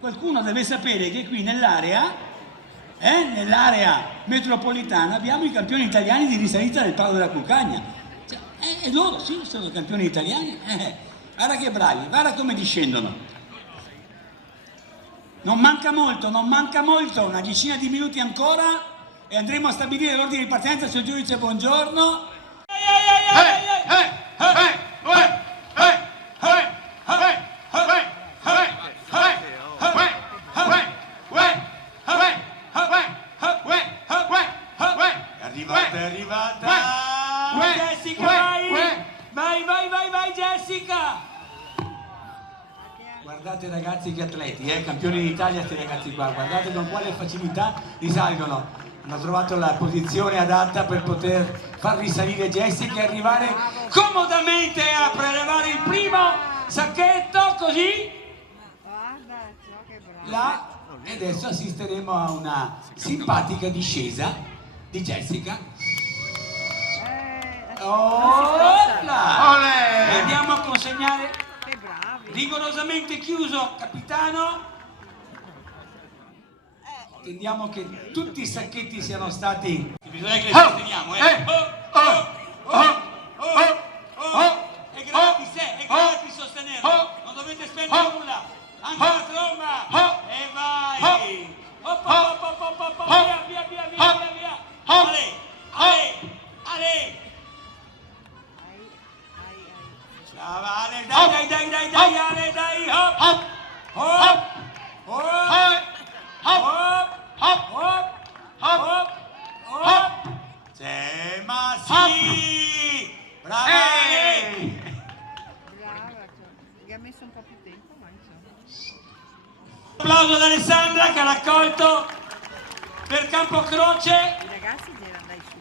qualcuno deve sapere che qui nell'area metropolitana abbiamo i campioni italiani di risalita del Palo della Cuccagna. Cioè, e loro sì, sono i campioni italiani. Guarda che bravi, guarda come discendono. Non manca molto, una decina di minuti ancora e andremo a stabilire l'ordine di partenza. Signor giudice, buongiorno. È arrivata. Jessica, vai Jessica. Guardate ragazzi che atleti, campioni d'Italia questi ragazzi qua, guardate con quale facilità risalgono. Hanno trovato la posizione adatta per poter far risalire Jessica e arrivare comodamente a prelevare il primo sacchetto, così. Là, e adesso assisteremo a una simpatica discesa di Jessica. E andiamo a consegnare rigorosamente chiuso, capitano. Attendiamo che tutti i sacchetti siano stati. Bisogna che li sosteniamo, È gratis sostenerlo, non dovete spendere nulla, anche la tromba. E vai! Via! Ale! Brava Ale, dai, Ale, dai, hop! C'è, ma sì! Brava Ale! Brava, gli ha messo un po' più tempo, ma insomma. Applauso ad Alessandra che ha raccolto per Campocroce. I ragazzi girano dai su.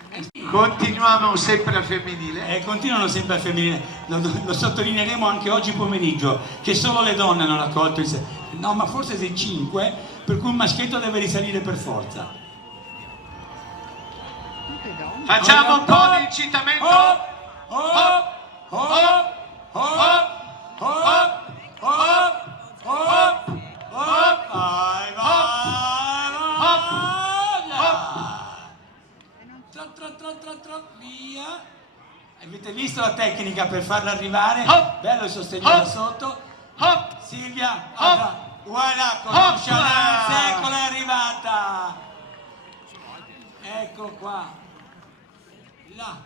Continuiamo sempre al femminile. Continuano sempre al femminile, lo sottolineeremo anche oggi pomeriggio, che solo le donne hanno raccolto no, ma forse sei 5, per cui un maschietto deve risalire per forza. Tutte donne. Facciamo un po' di incitamento. Via. Avete visto la tecnica per farla arrivare? Bello il sostegno da sotto. Silvia, voilà, con nonchalance, eccola, è arrivata. Ecco qua. Là.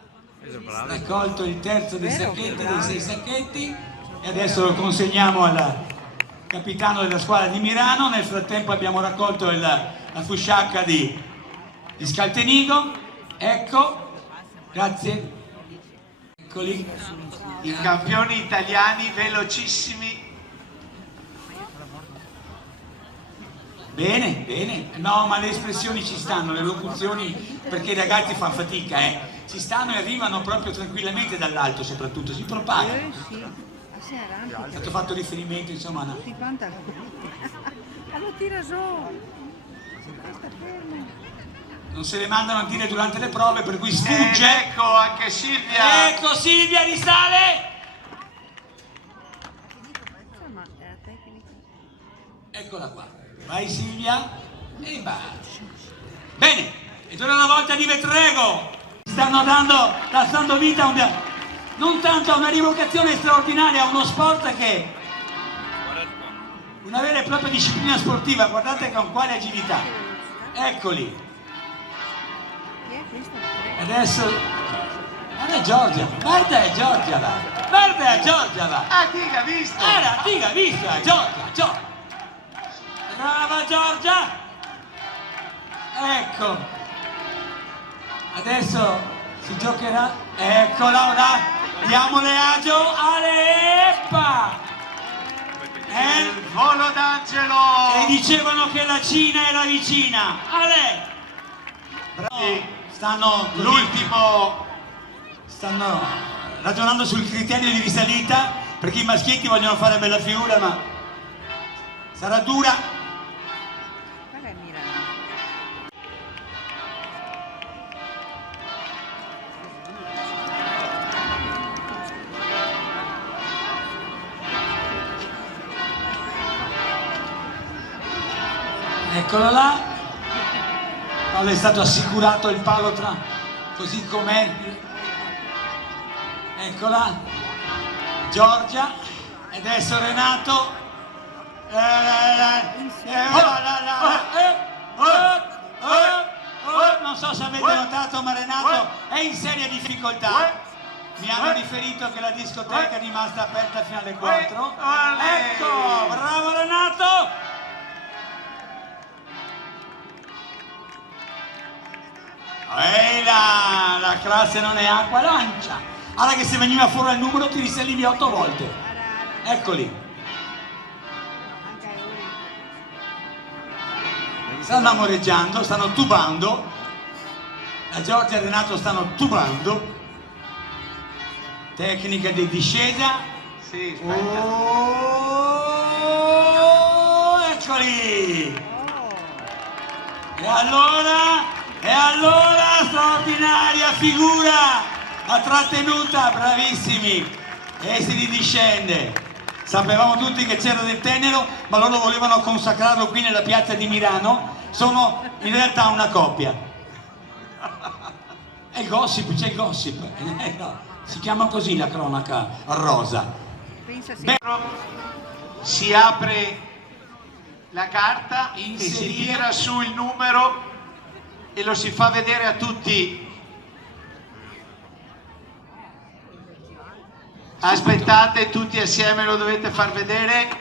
Raccolto il terzo dei sacchetti, dei 6 sacchetti, e adesso lo consegniamo al capitano della squadra di Mirano. Nel frattempo abbiamo raccolto la fusciacca di Scaltenigo. Ecco. Grazie. Eccoli. I campioni italiani velocissimi. Bene. No, ma le espressioni ci stanno, le locuzioni, perché i ragazzi fanno fatica, ci stanno e arrivano proprio tranquillamente dall'alto, soprattutto, si propagano. Sì, si arrampicano. È stato fatto riferimento, insomma, no? Tutti quanti allora tira su. Sta fermo. Non se le mandano a dire durante le prove, per cui sfugge. Ecco anche Silvia. Ecco Silvia, risale. Insomma, è la tecnica. Eccola qua. Vai Silvia. E vai. Bene, e torna una volta di Vetrego. Stanno dando vita a non tanto a una rivocazione straordinaria, a uno sport che una vera e propria disciplina sportiva. Guardate con quale agilità. Eccoli. Adesso guarda Giorgia là. Ah, Tica, visto? Diga, vista, Giorgia. Brava Giorgia. Ecco. Adesso si giocherà. Eccola ora. Diamole agio. Aleppa. Il volo d'angelo. E dicevano che la Cina era vicina. Ale. Bravo. Stanno ragionando sul criterio di risalita, perché i maschietti vogliono fare bella figura, ma sarà dura. Guarda Mirano. Eccolo là. Allora è stato assicurato il palo così com'è. Eccola. Giorgia. E adesso Renato. Non so se avete notato, ma Renato è in seria difficoltà. Mi hanno riferito che la discoteca è rimasta aperta fino alle 4. Ecco, bravo Renato! La classe non è acqua, lancia! Allora che se veniva fuori il numero ti risalivi 8 volte. Eccoli. Stanno amoreggiando, stanno tubando. La Giorgia e il Renato stanno tubando. Tecnica di discesa. Sì, aspetta. Oh, eccoli. E allora straordinaria figura, la trattenuta, bravissimi. E si ridiscende. Sapevamo tutti che c'era del tenero, ma loro volevano consacrarlo qui nella piazza di Milano. Sono in realtà una coppia. È il gossip, c'è il gossip. Si chiama così la cronaca rosa. Pensa sì. Si apre la carta e si tira su il numero e lo si fa vedere a tutti. Aspettate, tutti assieme lo dovete far vedere.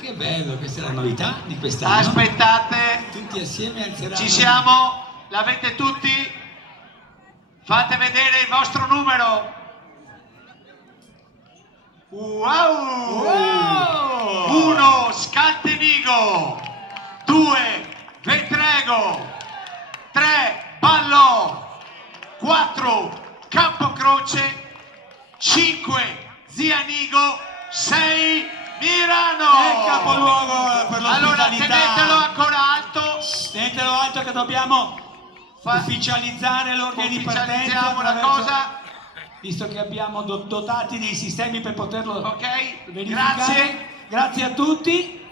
Che bello, questa è la novità di quest'anno. Aspettate, Tutti assieme alzeranno. ci siamo? L'avete tutti? Fate vedere il vostro numero. Wow! 1 Scaltenigo, 2 Vetrego, 3 Ballò, 4 Campocroce, 5 Zianigo, 6 Mirano. È il capoluogo per l'ospitalità. Allora tenetelo ancora alto. Tenetelo alto che dobbiamo ufficializzare l'ordine di partenza. Ufficializziamo la cosa. Visto che abbiamo dotati dei sistemi per poterlo verificare. Grazie. Grazie a tutti.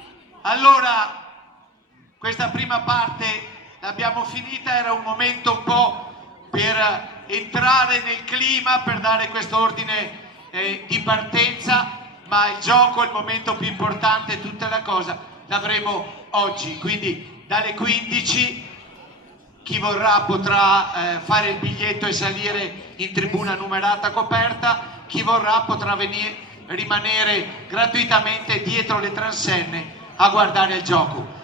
Allora, questa prima parte l'abbiamo finita, era un momento un po' per entrare nel clima, per dare questo ordine di partenza, ma il gioco, il momento più importante, tutta la cosa, l'avremo oggi. Quindi dalle 15 chi vorrà potrà fare il biglietto e salire in tribuna numerata coperta, chi vorrà potrà rimanere gratuitamente dietro le transenne a guardare il gioco.